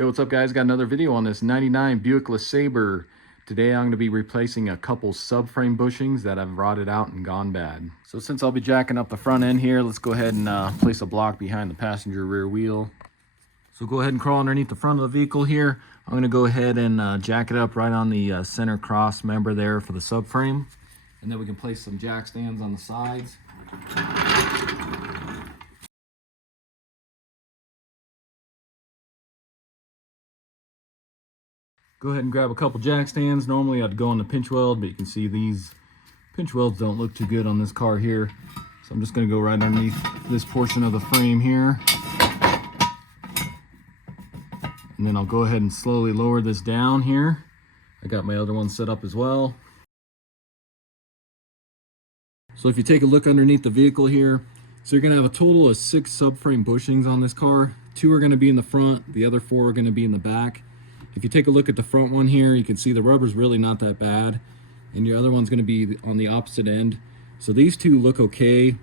Hey, what's up guys? Got another video on this 99 Buick Lesabre. Today I'm going to be replacing a couple subframe bushings that have rotted out and gone bad. So since I'll be jacking up the front end here, let's go ahead and place a block behind the passenger rear wheel. So go ahead and crawl underneath the front of the vehicle here. I'm going to go ahead and jack it up right on the center cross member there for the subframe. And then we can place some jack stands on the sides. Go ahead and grab a couple jack stands. Normally I'd go on the pinch weld, but you can see these pinch welds don't look too good on this car here. So I'm just going to go right underneath this portion of the frame here. And then I'll go ahead and slowly lower this down here. I got my other one set up as well. So if you take a look underneath the vehicle here, so you're going to have a total of 6 subframe bushings on this car. 2 are going to be in the front, the other 4 are going to be in the back. If you take a look at the front one here, you can see the rubber's really not that bad, and your other one's going to be on the opposite end. So these 2 look okay.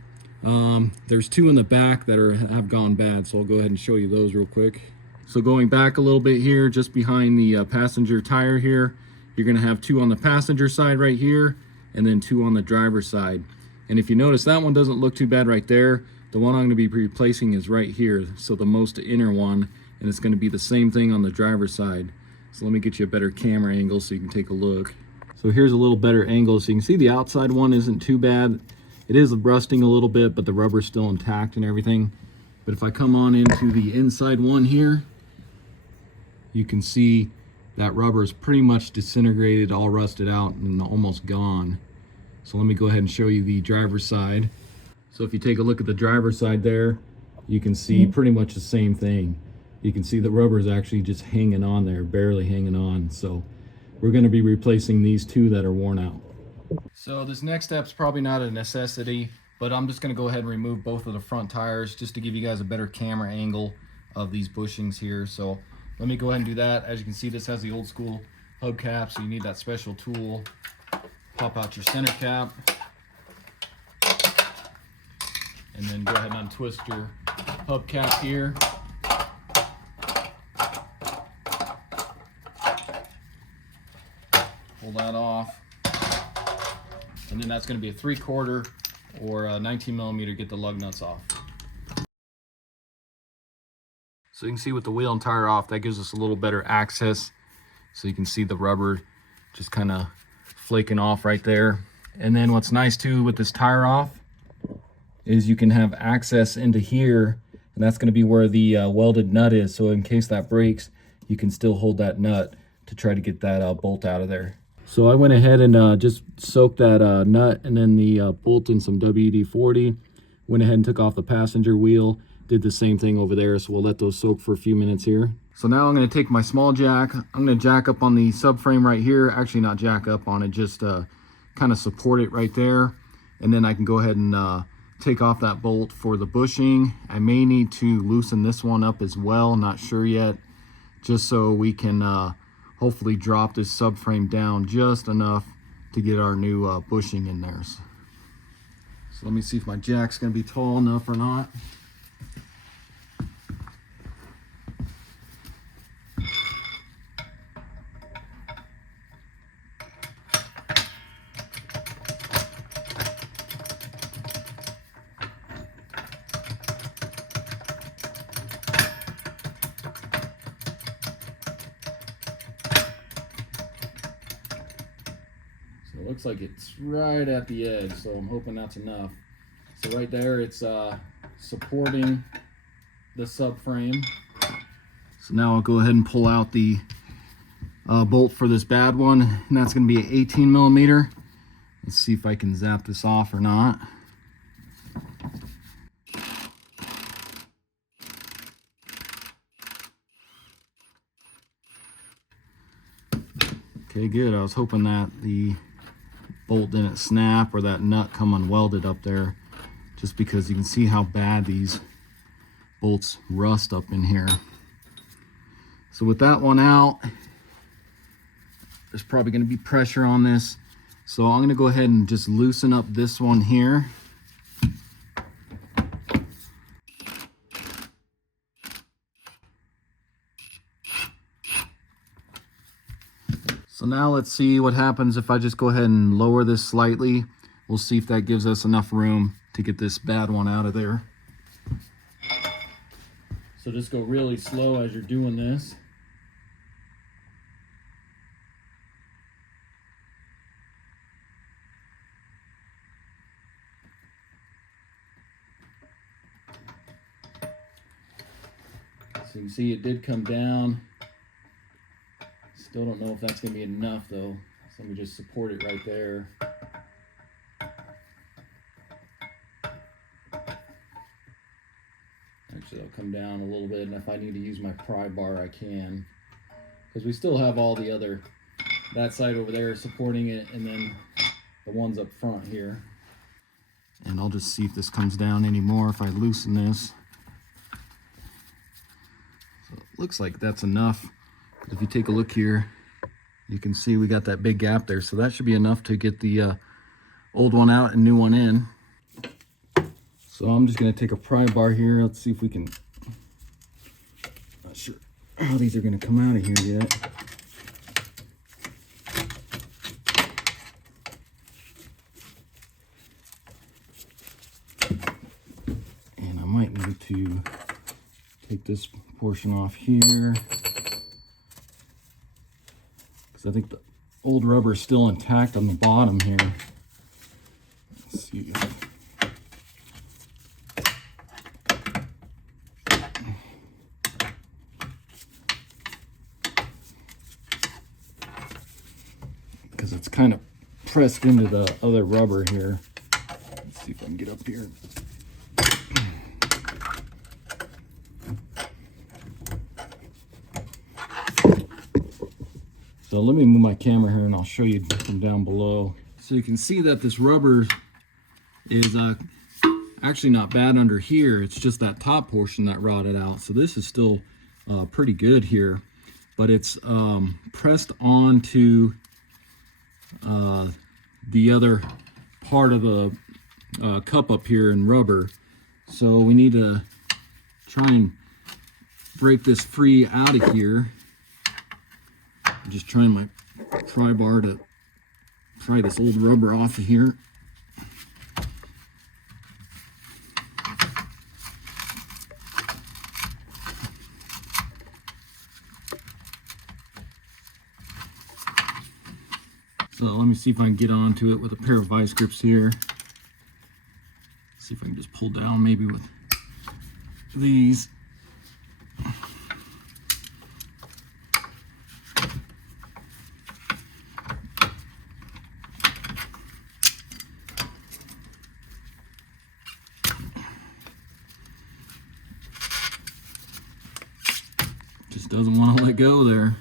There's 2 in the back that have gone bad, so I'll go ahead and show you those real quick. So going back a little bit here, just behind the passenger tire here, you're going to have 2 on the passenger side right here, and then 2 on the driver's side. And if you notice, that one doesn't look too bad right there. The one I'm going to be replacing is right here, so the most inner one, and it's going to be the same thing on the driver's side. So let me get you a better camera angle so you can take a look. So here's a little better angle, so you can see the outside one isn't too bad. It is rusting a little bit, but the rubber's still intact and everything. But if I come on into the inside one here, you can see that rubber is pretty much disintegrated, all rusted out and almost gone. So let me go ahead and show you the driver's side. So if you take a look at the driver's side there, you can see pretty much the same thing. You can see the rubber is actually just hanging on there, barely hanging on. So we're going to be replacing these 2 that are worn out. So this next step's probably not a necessity, but I'm just going to go ahead and remove both of the front tires just to give you guys a better camera angle of these bushings here. So let me go ahead and do that. As you can see, this has the old school hubcap, so you need that special tool. Pop out your center cap, and then go ahead and untwist your hubcap here. Pull that off, and then that's going to be a 3/4 or a 19mm. Get the lug nuts off. So you can see with the wheel and tire off, that gives us a little better access. So you can see the rubber just kind of flaking off right there. And then what's nice too with this tire off is you can have access into here, and that's going to be where the welded nut is. So in case that breaks, you can still hold that nut to try to get that bolt out of there. So I went ahead and just soaked that nut and then the bolt in some WD-40. Went ahead and took off the passenger wheel. Did the same thing over there, so we'll let those soak for a few minutes here. So now I'm going to take my small jack. I'm going to jack up on the subframe right here. Actually not jack up on it, just kind of support it right there. And then I can go ahead and take off that bolt for the bushing. I may need to loosen this one up as well, not sure yet, just so we can hopefully drop this subframe down just enough to get our new bushing in there. So let me see if my jack's going to be tall enough or not. It looks like it's right at the edge, so I'm hoping that's enough. So right there, it's supporting the subframe. So now I'll go ahead and pull out the bolt for this bad one, and that's going to be an 18mm. Let's see if I can zap this off or not. Okay, good. I was hoping that the bolt didn't snap or that nut come unwelded up there, just because you can see how bad these bolts rust up in here. So with that one out, there's probably going to be pressure on this, so I'm going to go ahead and just loosen up this one here. So now let's see what happens if I just go ahead and lower this slightly. We'll see if that gives us enough room to get this bad one out of there. So just go really slow as you're doing this. So you can see it did come down. Still don't know if that's going to be enough though. So let me just support it right there. Actually, it'll come down a little bit, and if I need to use my pry bar, I can. Because we still have all the other, that side over there supporting it, and then the ones up front here. And I'll just see if this comes down anymore if I loosen this. So it looks like that's enough. If you take a look here, you can see we got that big gap there. So that should be enough to get the old one out and new one in. So I'm just going to take a pry bar here. Let's see if we can, not sure how these are going to come out of here yet. And I might need to take this portion off here, because I think the old rubber is still intact on the bottom here. Let's see. Because it's kind of pressed into the other rubber here. Let's see if I can get up here. So let me move my camera here and I'll show you from down below. So you can see that this rubber is actually not bad under here. It's just that top portion that rotted out. So this is still pretty good here, but it's pressed onto the other part of the cup up here in rubber. So we need to try and break this free out of here. I'm just trying my pry bar to pry this old rubber off of here. So let me see if I can get onto it with a pair of vice grips here. See if I can just pull down maybe with these. Just doesn't want to let go there.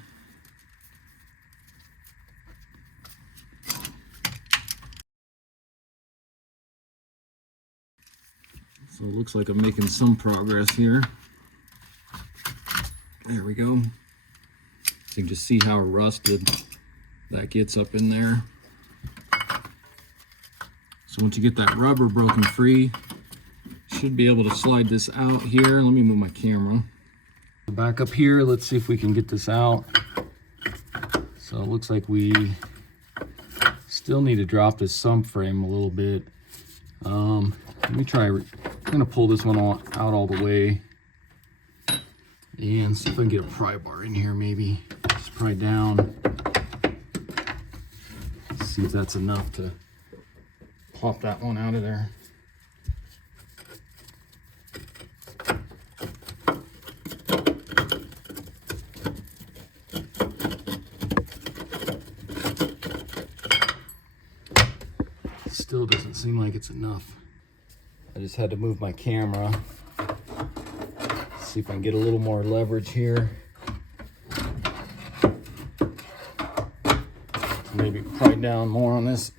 So it looks like I'm making some progress here. There we go. So you can just see how rusted that gets up in there. So once you get that rubber broken free, you should be able to slide this out here. Let me move my camera. Back up here, let's see if we can get this out. So it looks like we still need to drop this subframe a little bit. Let me try. I'm gonna pull this one out all the way and see if I can get a pry bar in here. Maybe just pry down. See if that's enough to pop that one out of there. Still doesn't seem like it's enough. I just had to move my camera. See if I can get a little more leverage here. Maybe pry down more on this.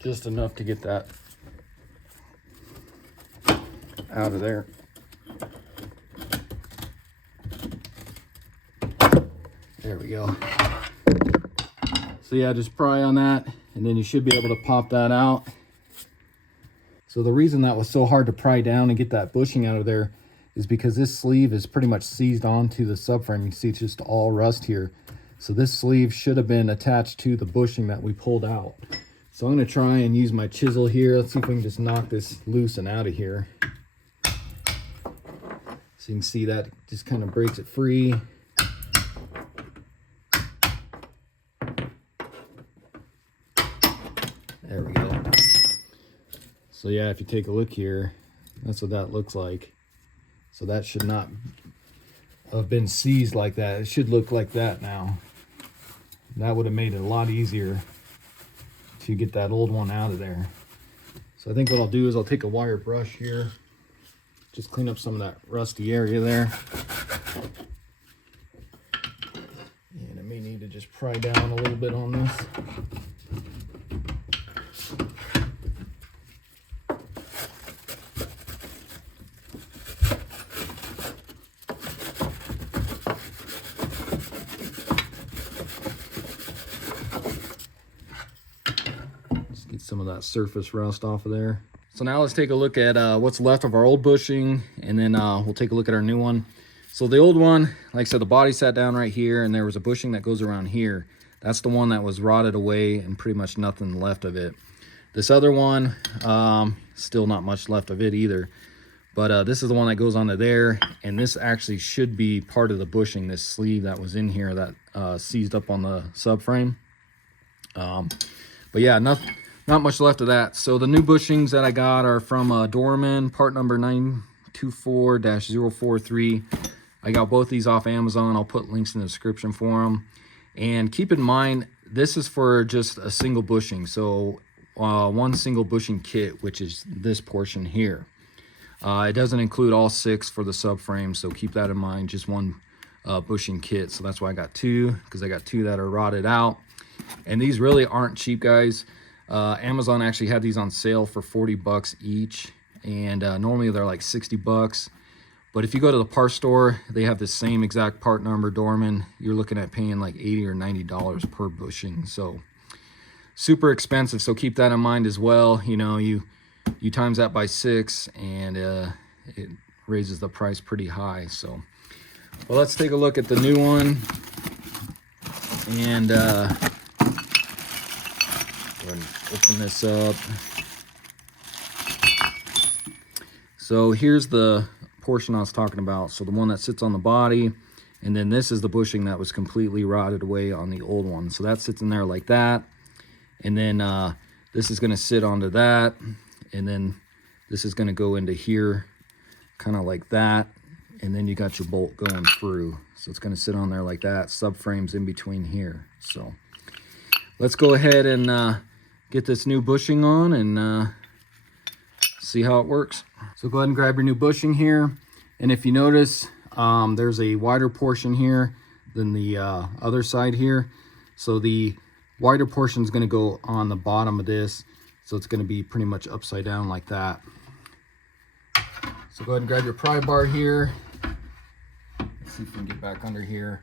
Just enough to get that out of there. There we go. So yeah, just pry on that and then you should be able to pop that out. So the reason that was so hard to pry down and get that bushing out of there is because this sleeve is pretty much seized onto the subframe. You can see it's just all rust here. So this sleeve should have been attached to the bushing that we pulled out. So I'm going to try and use my chisel here. Let's see if we can just knock this loose and out of here. So you can see that just kind of breaks it free. There we go. So yeah, if you take a look here, that's what that looks like. So that should not have been seized like that. It should look like that now. That would have made it a lot easier to get that old one out of there. So I think what I'll do is I'll take a wire brush here, just clean up some of that rusty area there. And I may need to just pry down a little bit on this. Get some of that surface rust off of there. So now let's take a look at what's left of our old bushing, and then we'll take a look at our new one. So the old one, like I said, the body sat down right here, and there was a bushing that goes around here. That's the one that was rotted away and pretty much nothing left of it. This other one, still not much left of it either. But this is the one that goes onto there, and this actually should be part of the bushing, this sleeve that was in here that seized up on the subframe. But yeah, not much left of that. So the new bushings that I got are from Dorman, part number 924-043. I got both these off Amazon. I'll put links in the description for them. And keep in mind, this is for just a single bushing. So one single bushing kit, which is this portion here. It doesn't include all 6 for the subframe, so keep that in mind, just one bushing kit. So that's why I got 2, because I got 2 that are rotted out. And these really aren't cheap, guys. Amazon actually had these on sale for 40 bucks each, and normally they're like 60 bucks. But if you go to the parts store, they have the same exact part number, Dorman. You're looking at paying like $80 or $90 per bushing. So super expensive. So keep that in mind as well. You know, you times that by 6, and it raises the price pretty high. So, well, let's take a look at the new one. And go ahead and open this up. So here's the portion I was talking about. So the one that sits on the body, and then this is the bushing that was completely rotted away on the old one. So that sits in there like that, and then this is going to sit onto that, and then this is going to go into here kind of like that, and then you got your bolt going through. So it's going to sit on there like that. Subframes in between here. So let's go ahead and get this new bushing on and see how it works. So go ahead and grab your new bushing here. And if you notice, there's a wider portion here than the other side here. So the wider portion is going to go on the bottom of this. So it's going to be pretty much upside down like that. So go ahead and grab your pry bar here. Let's see if we can get back under here.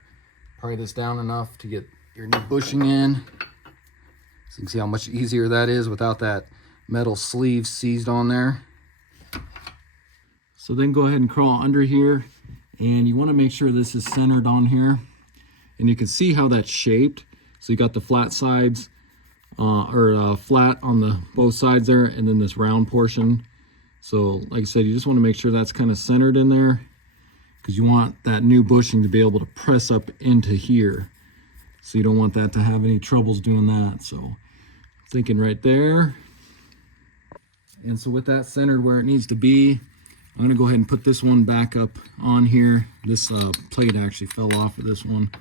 Pry this down enough to get your new bushing in. So you can see how much easier that is without that metal sleeve seized on there. So then go ahead and crawl under here, and you want to make sure this is centered on here. And you can see how that's shaped. So you got the flat sides, flat on the both sides there, and then this round portion. So like I said, you just want to make sure that's kind of centered in there, because you want that new bushing to be able to press up into here. So you don't want that to have any troubles doing that. So thinking right there. And so with that centered where it needs to be, I'm gonna go ahead and put this one back up on here. This plate actually fell off of this one.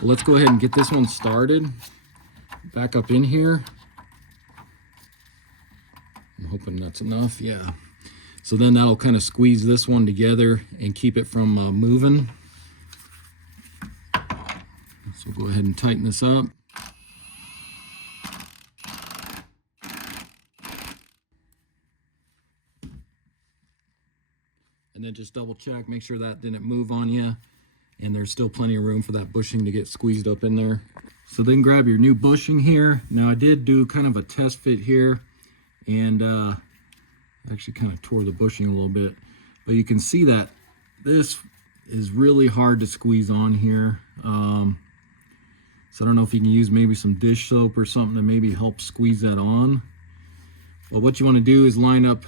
Well, let's go ahead and get this one started. Back up in here. I'm hoping that's enough, yeah. So then that'll kind of squeeze this one together and keep it from moving. So go ahead and tighten this up. And then just double check, make sure that didn't move on you, and there's still plenty of room for that bushing to get squeezed up in there. So then grab your new bushing here. Now I did do kind of a test fit here, and actually kind of tore the bushing a little bit, but you can see that this is really hard to squeeze on here. So I don't know if you can use maybe some dish soap or something to maybe help squeeze that on. Well, what you want to do is line up,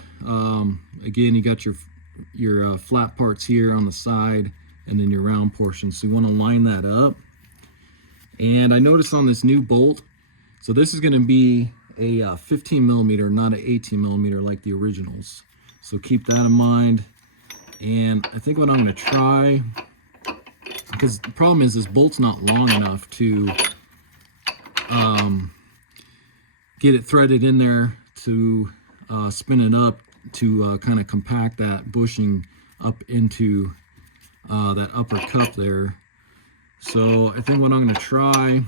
again, you got your flat parts here on the side and then your round portion. So you want to line that up. And I noticed on this new bolt, so this is going to be a 15 millimeter, not an 18 millimeter like the originals. So keep that in mind. And I think what I'm going to try, because the problem is this bolt's not long enough to get it threaded in there to spin it up to kind of compact that bushing up into that upper cup there. So I think what I'm going to try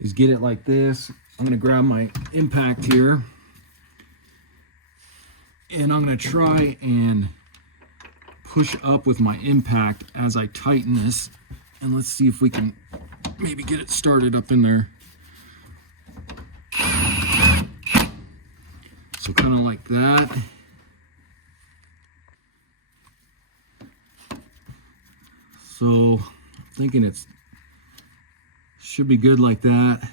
is get it like this. I'm going to grab my impact here, and I'm going to try and push up with my impact as I tighten this, and let's see if we can maybe get it started up in there. So kind of like that. So I'm thinking it's should be good like that.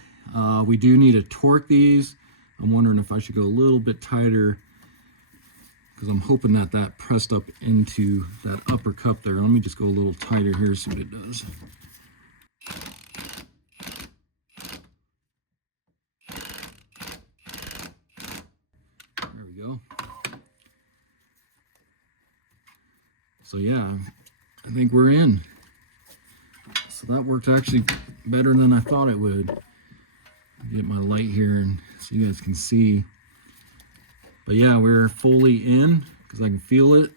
We do need to torque these. I'm wondering if I should go a little bit tighter, because I'm hoping that that pressed up into that upper cup there. Let me just go a little tighter here, see what it does. There we go. So yeah, I think we're in. So that worked actually better than I thought it would. Get my light here and so you guys can see. But yeah, we're fully in because I can feel it.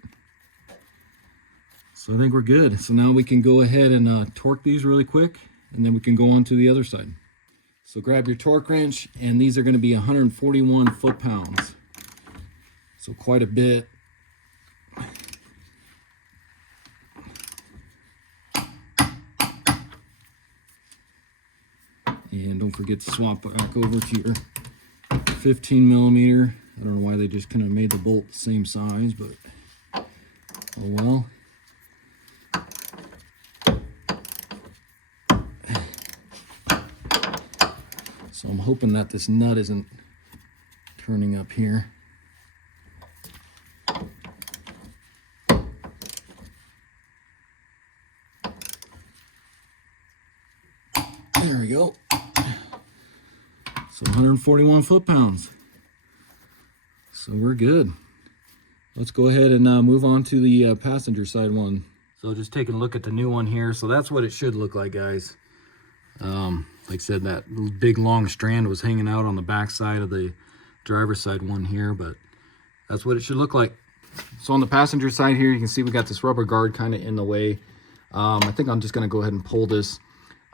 So I think we're good. So now we can go ahead and torque these really quick, and then we can go on to the other side. So grab your torque wrench, and these are going to be 141 foot-pounds. So quite a bit. And don't forget to swap back over to your 15 millimeter. I don't know why they just kind of made the bolt the same size, but oh well. So I'm hoping that this nut isn't turning up here. There we go. So 141 foot-pounds. So we're good. Let's go ahead and move on to the passenger side one. So just taking a look at the new one here. So that's what it should look like, guys. Like I said, that big long strand was hanging out on the back side of the driver's side one here, but that's what it should look like. So on the passenger side here, you can see we got this rubber guard kind of in the way. I think I'm just going to go ahead and pull this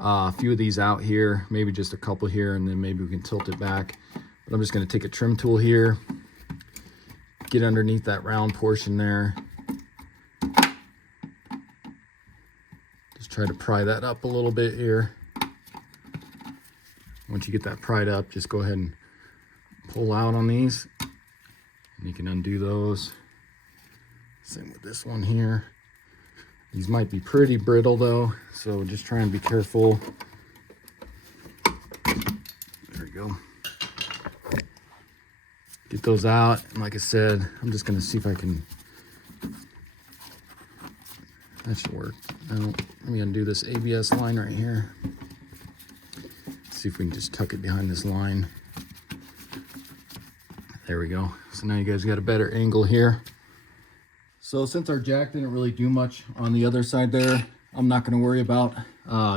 a few of these out here, maybe just a couple here, and then maybe we can tilt it back. But I'm just going to take a trim tool here, get underneath that round portion there. Just try to pry that up a little bit here. Once you get that pried up, just go ahead and pull out on these, and you can undo those. Same with this one here. These might be pretty brittle though, so just try and be careful. There we go. Get those out, and like I said, I'm just gonna see if I can, that should work. Now, let me undo this ABS line right here. See if we can just tuck it behind this line. There we go. So now you guys got a better angle here. So since our jack didn't really do much on the other side there, I'm not going to worry about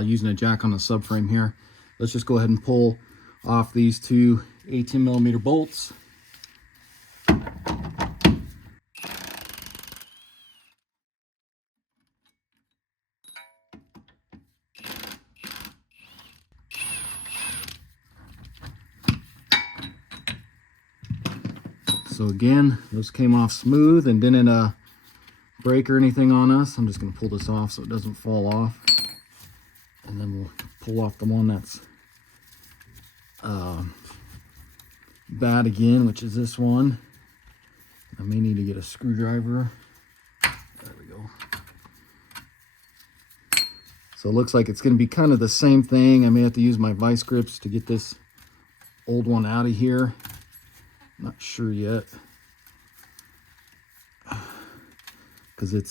using a jack on the subframe here. Let's just go ahead and pull off these two 18 millimeter bolts. So again, those came off smooth and didn't break or anything on us. I'm just going to pull this off so it doesn't fall off. And then we'll pull off the one that's bad again, which is this one. I may need to get a screwdriver. There we go. So it looks like it's going to be kind of the same thing. I may have to use my vice grips to get this old one out of here. Not sure yet, because it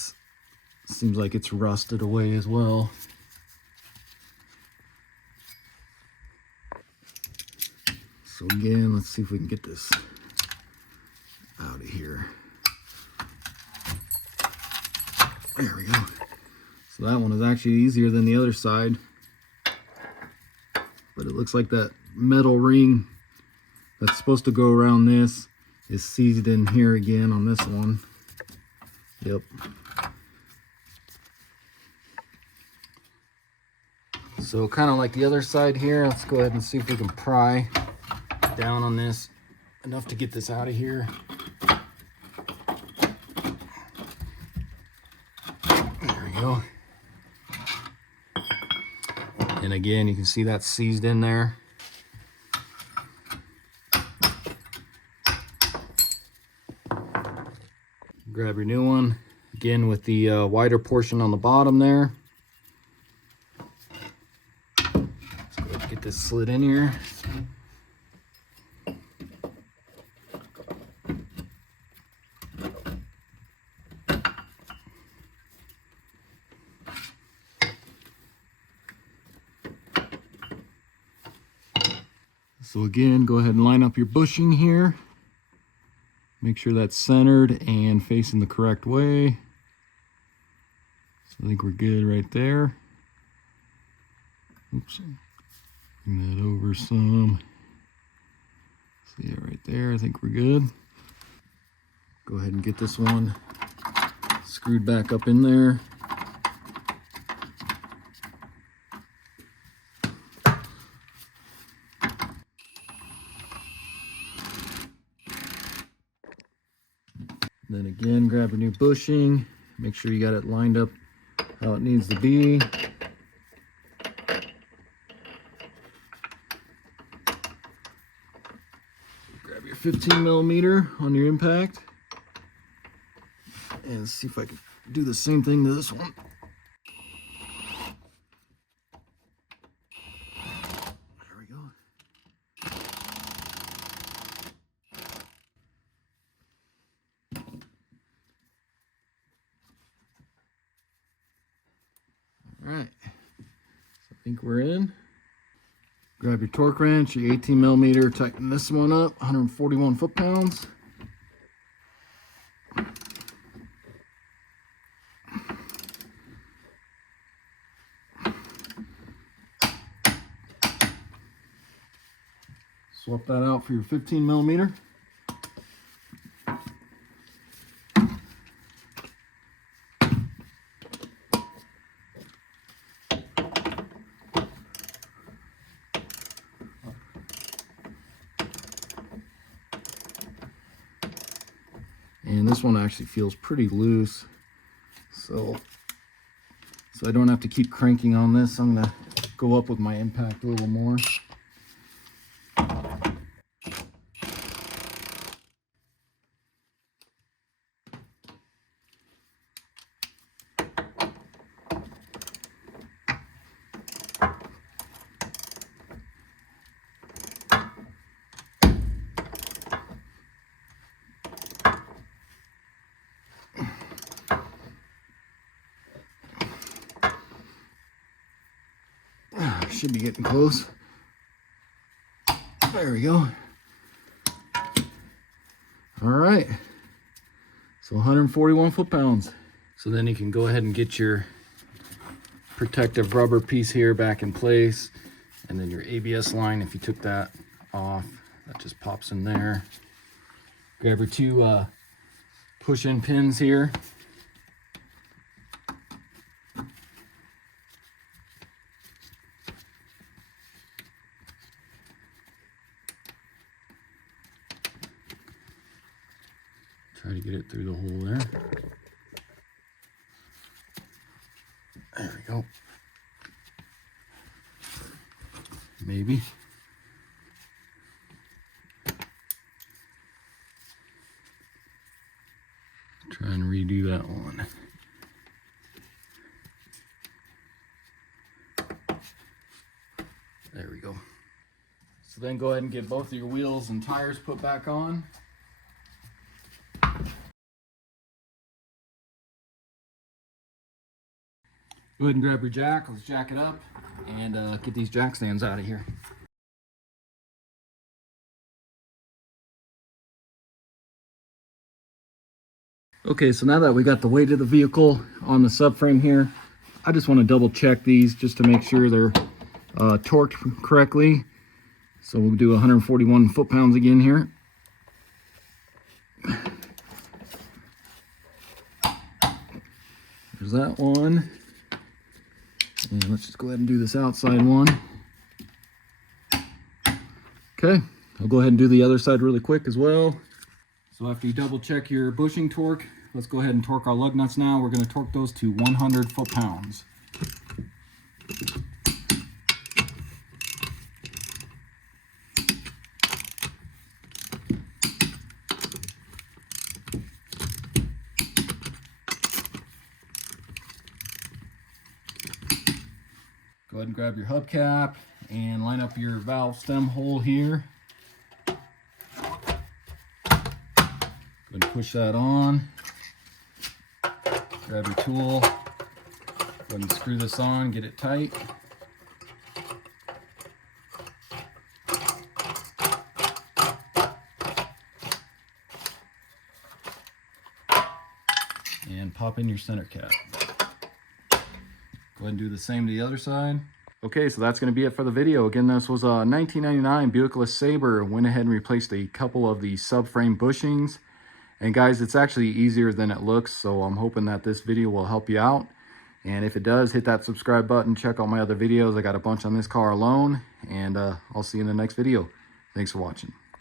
seems like it's rusted away as well. So again, let's see if we can get this out of here. There we go. So that one is actually easier than the other side, but it looks like that metal ring that's supposed to go around this is seized in here again on this one. Yep. So kind of like the other side here, let's go ahead and see if we can pry down on this enough to get this out of here. There we go. And again, you can see that's seized in there. Grab your new one, again with the wider portion on the bottom there. Let's go ahead and get this slid in here. So again, go ahead and line up your bushing here. Make sure that's centered and facing the correct way. So I think we're good right there. Oops. Bring that over some. See it right there. I think we're good. Go ahead and get this one screwed back up in there. Then again, grab your new bushing. Make sure you got it lined up how it needs to be. Grab your 15 millimeter on your impact. And see if I can do the same thing to this one. There we go. All right, so I think we're in. Grab your torque wrench, your 18 millimeter, tighten this one up, 141 foot-pounds. Swap that out for your 15 millimeter. And this one actually feels pretty loose, so I don't have to keep cranking on this. I'm gonna go up with my impact a little more. Should be getting close. There we go. All right. So 141 foot-pounds. So then you can go ahead and get your protective rubber piece here back in place. And then your ABS line, if you took that off, that just pops in there. Grab your two push-in pins here. Try to get it through the hole there. There we go. Maybe. Try and redo that one. There we go. So then go ahead and get both of your wheels and tires put back on. Go ahead and grab your jack. Let's jack it up and get these jack stands out of here. Okay, so now that we got the weight of the vehicle on the subframe here, I just want to double check these just to make sure they're torqued correctly. So we'll do 141 foot-pounds again here. There's that one. And let's just go ahead and do this outside one. Okay, I'll go ahead and do the other side really quick as well. So after you double check your bushing torque, let's go ahead and torque our lug nuts now. We're going to torque those to 100 foot-pounds. Go ahead and grab your hubcap and line up your valve stem hole here. Go ahead and push that on. Grab your tool. Go ahead and screw this on, get it tight. And pop in your center cap. Go ahead and do the same to the other side. Okay, so that's going to be it for the video. Again, this was a 1999 Buick Lesabre. Went ahead and replaced a couple of the subframe bushings. And guys, it's actually easier than it looks, so I'm hoping that this video will help you out. And if it does, hit that subscribe button. Check out my other videos. I got a bunch on this car alone. And I'll see you in the next video. Thanks for watching.